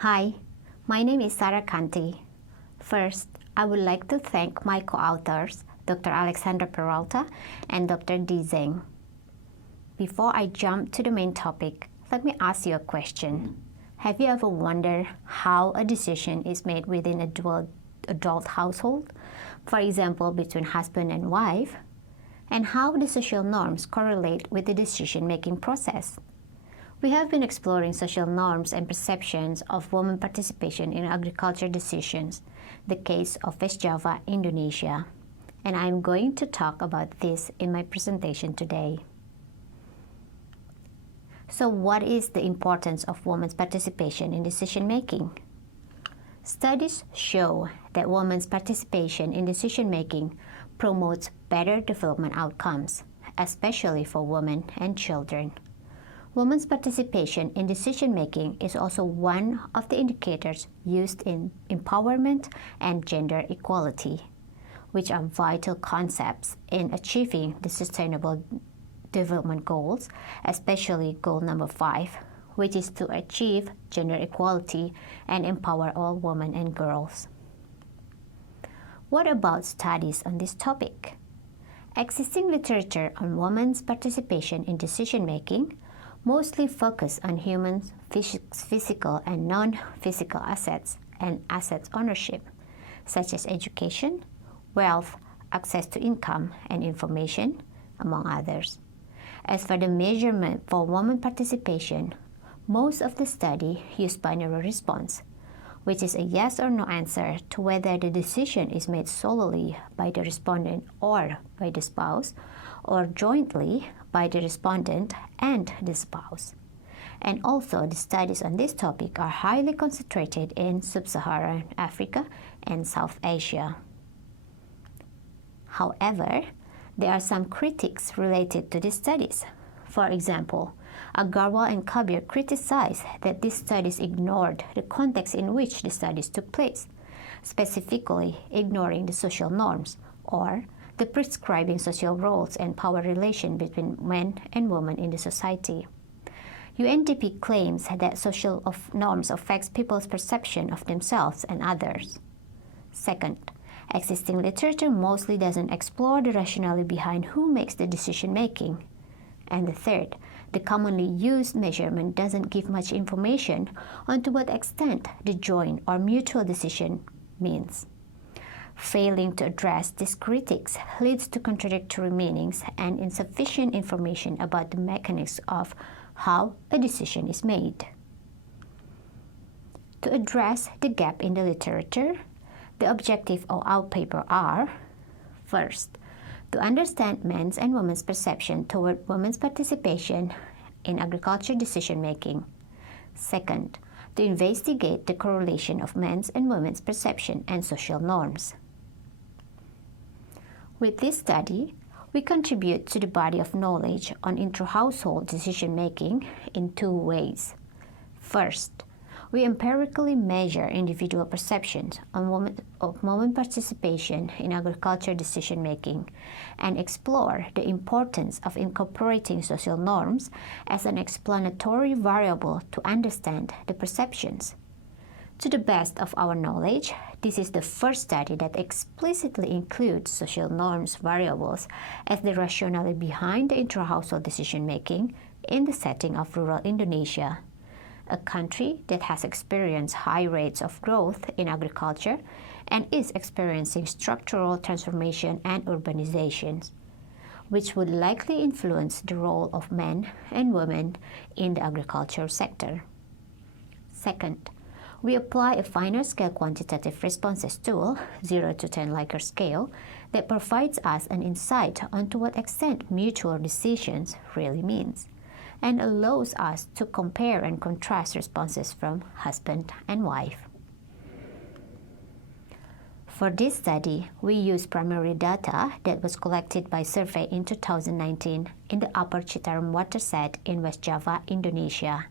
Hi, my name is Sarah Kanti. First, I would like to thank my co-authors, Dr. Alexandra Peralta and Dr. Di Zeng. Before I jump to the main topic, let me ask you a question. Have you ever wondered how a decision is made within an adult household, for example, between husband and wife, and how the social norms correlate with the decision-making process? We have been exploring social norms and perceptions of women participation in agriculture decisions, the case of West Java, Indonesia, and I'm going to talk about this in my presentation today. So what is the importance of women's participation in decision-making? Studies show that women's participation in decision-making promotes better development outcomes, especially for women and children. Women's participation in decision-making is also one of the indicators used in empowerment and gender equality, which are vital concepts in achieving the Sustainable Development Goals, especially goal number 5, which is to achieve gender equality and empower all women and girls. What about studies on this topic? Existing literature on women's participation in decision-making mostly focus on humans' physical and non-physical assets and assets ownership, such as education, wealth, access to income and information, among others. As for the measurement for women participation, most of the study use binary response, which is a yes or no answer to whether the decision is made solely by the respondent or by the spouse, or jointly by the respondent and the spouse. And also, the studies on this topic are highly concentrated in Sub-Saharan Africa and South Asia. However, there are some critiques related to these studies. For example, Agarwal and Kabir criticized that these studies ignored the context in which the studies took place, specifically ignoring the social norms or the prescribing social roles and power relation between men and women in the society. UNDP claims that social norms affects people's perception of themselves and others. Second, existing literature mostly doesn't explore the rationale behind who makes the decision-making. And the third, the commonly used measurement doesn't give much information on to what extent the joint or mutual decision means. Failing to address these critiques leads to contradictory meanings and insufficient information about the mechanics of how a decision is made. To address the gap in the literature, the objective of our paper are: first, to understand men's and women's perception toward women's participation in agriculture decision-making. Second, to investigate the correlation of men's and women's perception and social norms. With this study, we contribute to the body of knowledge on intra-household decision-making in two ways. First, we empirically measure individual perceptions of women participation in agriculture decision-making and explore the importance of incorporating social norms as an explanatory variable to understand the perceptions. To the best of our knowledge, this is the first study that explicitly includes social norms variables as the rationale behind the intra-household decision-making in the setting of rural Indonesia, a country that has experienced high rates of growth in agriculture and is experiencing structural transformation and urbanization, which would likely influence the role of men and women in the agriculture sector. Second, we apply a finer scale quantitative responses tool, 0 to 10 Likert scale, that provides us an insight on to what extent mutual decisions really means, and allows us to compare and contrast responses from husband and wife. For this study, we use primary data that was collected by survey in 2019 in the Upper Citarum watershed in West Java, Indonesia.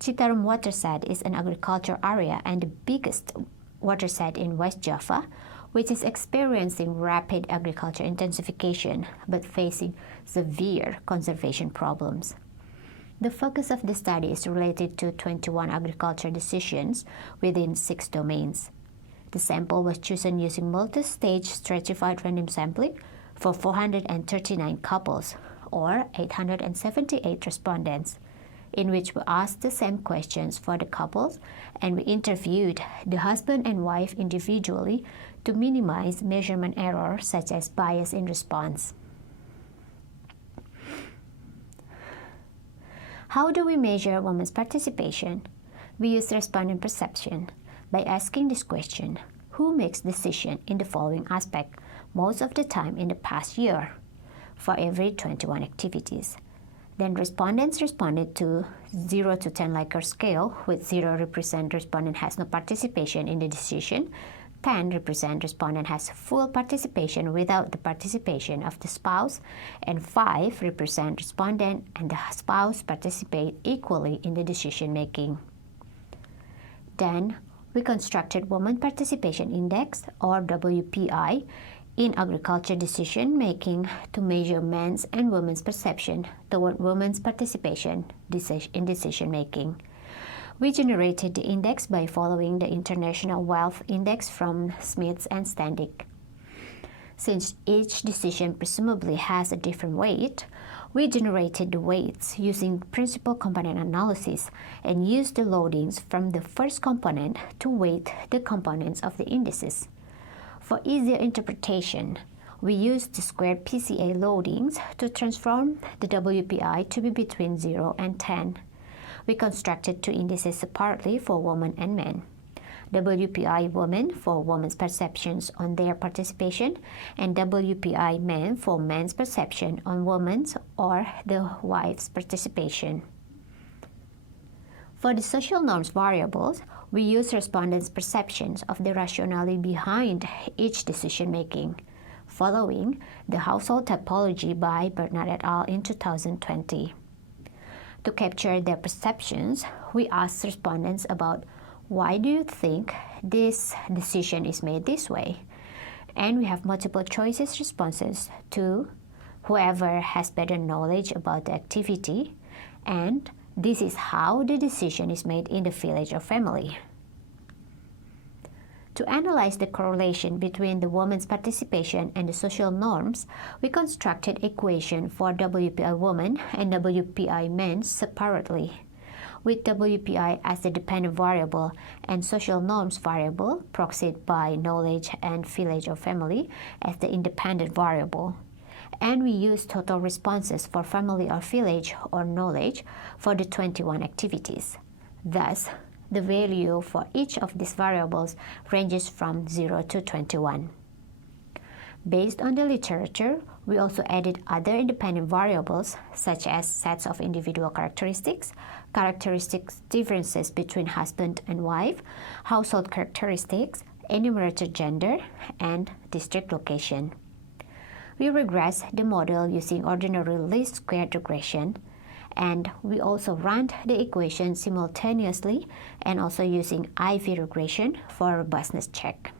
Citarum watershed is an agricultural area and the biggest watershed in West Java, which is experiencing rapid agriculture intensification but facing severe conservation problems. The focus of the study is related to 21 agriculture decisions within 6 domains. The sample was chosen using multi-stage stratified random sampling for 439 couples, or 878 respondents, in which we asked the same questions for the couples, and we interviewed the husband and wife individually to minimize measurement error such as bias in response. How do we measure women's participation? We use respondent perception by asking this question: who makes decision in the following aspect most of the time in the past year for every 21 activities? Then respondents responded to 0 to 10 Likert scale, with 0 represent respondent has no participation in the decision, 10 represent respondent has full participation without the participation of the spouse, and 5 represent respondent and the spouse participate equally in the decision making. Then we constructed Women Participation Index, or WPI, in agriculture decision making to measure men's and women's perception toward women's participation in decision making. We generated the index by following the International Wealth Index from Smith and Standick. Since each decision presumably has a different weight, we generated the weights using principal component analysis and used the loadings from the first component to weight the components of the indices. For easier interpretation, we used the squared PCA loadings to transform the WPI to be between 0 and 10. We constructed 2 indices separately for women and men: WPI women for women's perceptions on their participation, and WPI men for men's perception on women's or the wife's participation. For the social norms variables, we use respondents' perceptions of the rationale behind each decision making, following the household typology by Bernard et al. In 2020. To capture their perceptions, we asked respondents about why do you think this decision is made this way? And we have multiple choices responses to whoever has better knowledge about the activity, and this is how the decision is made in the village or family. To analyze the correlation between the woman's participation and the social norms, we constructed equation for WPI women and WPI men separately, with WPI as the dependent variable and social norms variable, proxied by knowledge and village or family, as the independent variable. And we used total responses for family or village or knowledge for the 21 activities. Thus, the value for each of these variables ranges from 0 to 21. Based on the literature, we also added other independent variables such as sets of individual characteristics differences between husband and wife, household characteristics, enumerated gender, and district location. We regressed the model using ordinary least squared regression, and we also ran the equation simultaneously and also using IV regression for robustness check.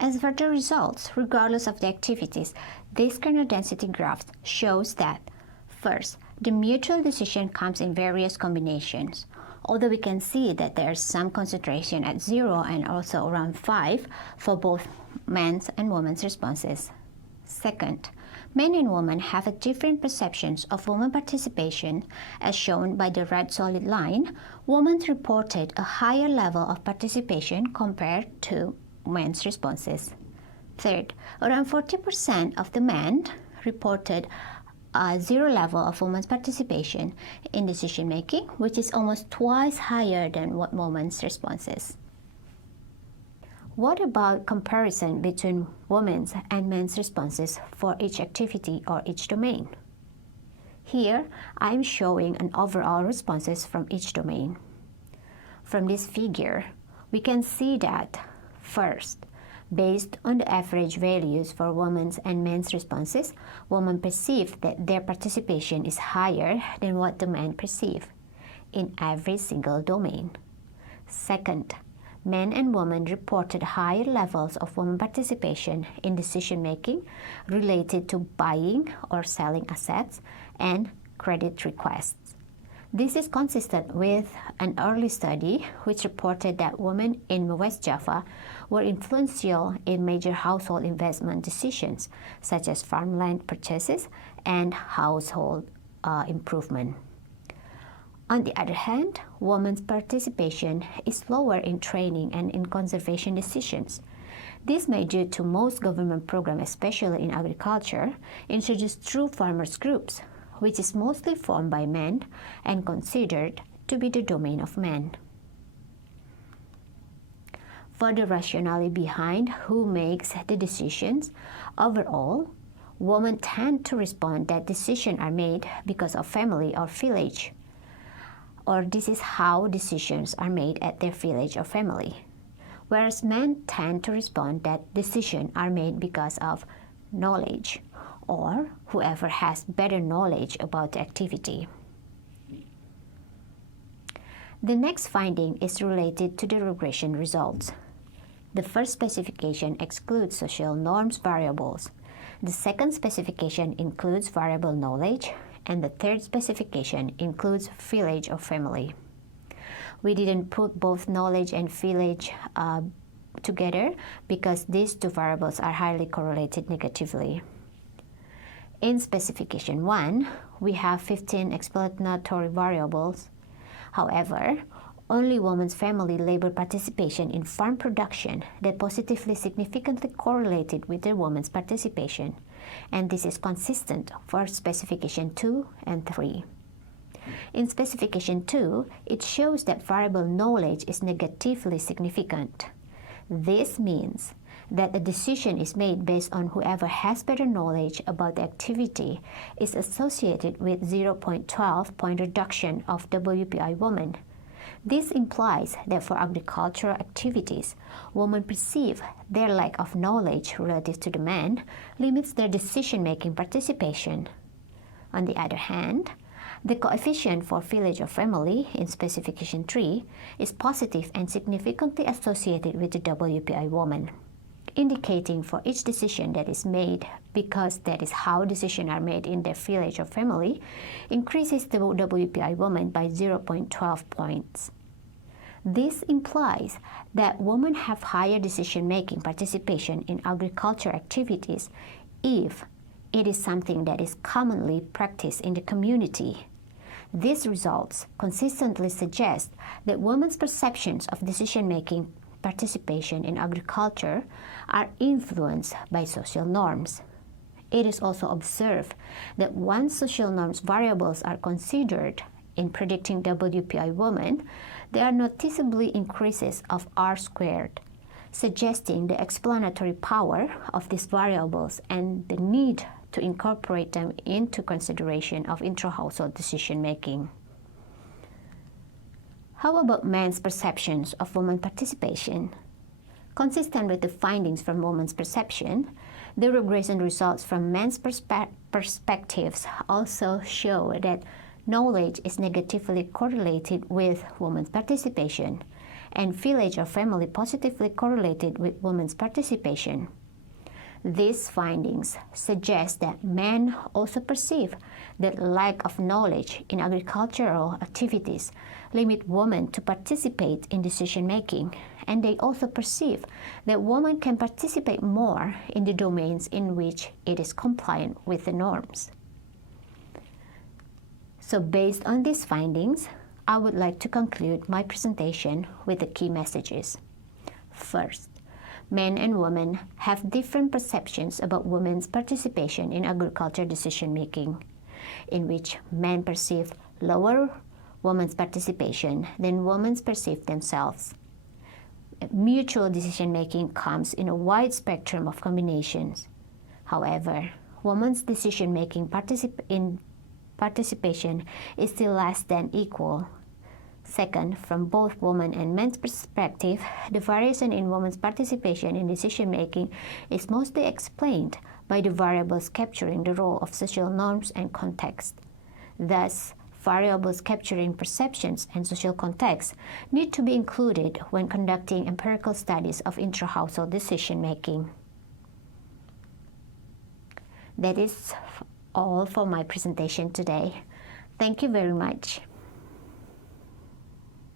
As for the results, regardless of the activities, this kernel density graph shows that, first, the mutual decision comes in various combinations, although we can see that there is some concentration at 0 and also around 5 for both men's and women's responses. Second, men and women have different perceptions of women participation, as shown by the red solid line. Women reported a higher level of participation compared to men's responses. Third, around 40% of the men reported a 0 level of women's participation in decision making, which is almost twice higher than what women's responses. What about comparison between women's and men's responses for each activity or each domain? Here, I am showing an overall responses from each domain. From this figure, we can see that, first, based on the average values for women's and men's responses, women perceive that their participation is higher than what the men perceive in every single domain. Second, men and women reported higher levels of women participation in decision-making related to buying or selling assets and credit requests. This is consistent with an early study which reported that women in West Java were influential in major household investment decisions, such as farmland purchases and household improvement. On the other hand, women's participation is lower in training and in conservation decisions. This may be due to most government programs, especially in agriculture, introduce true farmers groups, which is mostly formed by men and considered to be the domain of men. For the rationale behind who makes the decisions, overall, women tend to respond that decisions are made because of family or village, or this is how decisions are made at their village or family, whereas men tend to respond that decisions are made because of knowledge, or whoever has better knowledge about the activity. The next finding is related to the regression results. The first specification excludes social norms variables. The second specification includes variable knowledge, and the third specification includes village or family. We didn't put both knowledge and village together because these two variables are highly correlated negatively. In specification 1, we have 15 explanatory variables. However, only women's family labor participation in farm production that positively significantly correlated with their women's participation, and this is consistent for specification 2 and 3. In specification 2, it shows that variable knowledge is negatively significant. This means that a decision is made based on whoever has better knowledge about the activity is associated with 0.12 point reduction of WPI women. This implies that for agricultural activities, women perceive their lack of knowledge relative to the men limits their decision-making participation. On the other hand, the coefficient for village or family in specification 3 is positive and significantly associated with the WPI woman, indicating for each decision that is made because that is how decisions are made in their village or family, increases the WPI woman by 0.12 points. This implies that women have higher decision-making participation in agriculture activities if it is something that is commonly practiced in the community. These results consistently suggest that women's perceptions of decision-making participation in agriculture are influenced by social norms. It is also observed that once social norms variables are considered in predicting WPI women, there are noticeably increases of R-squared, suggesting the explanatory power of these variables and the need to incorporate them into consideration of intra-household decision-making. How about men's perceptions of women participation? Consistent with the findings from women's perception, the regression results from men's perspectives also show that knowledge is negatively correlated with women's participation, and village or family positively correlated with women's participation. These findings suggest that men also perceive that lack of knowledge in agricultural activities limit women to participate in decision-making, and they also perceive that women can participate more in the domains in which it is compliant with the norms. So based on these findings, I would like to conclude my presentation with the key messages. First, men and women have different perceptions about women's participation in agriculture decision-making, in which men perceive lower women's participation than women perceive themselves. Mutual decision-making comes in a wide spectrum of combinations. However, women's decision-making participation is still less than equal. Second, from both women and men's perspective, the variation in women's participation in decision-making is mostly explained by the variables capturing the role of social norms and context. Thus, variables capturing perceptions and social context need to be included when conducting empirical studies of intra-household decision-making. That is all for my presentation today. Thank you very much.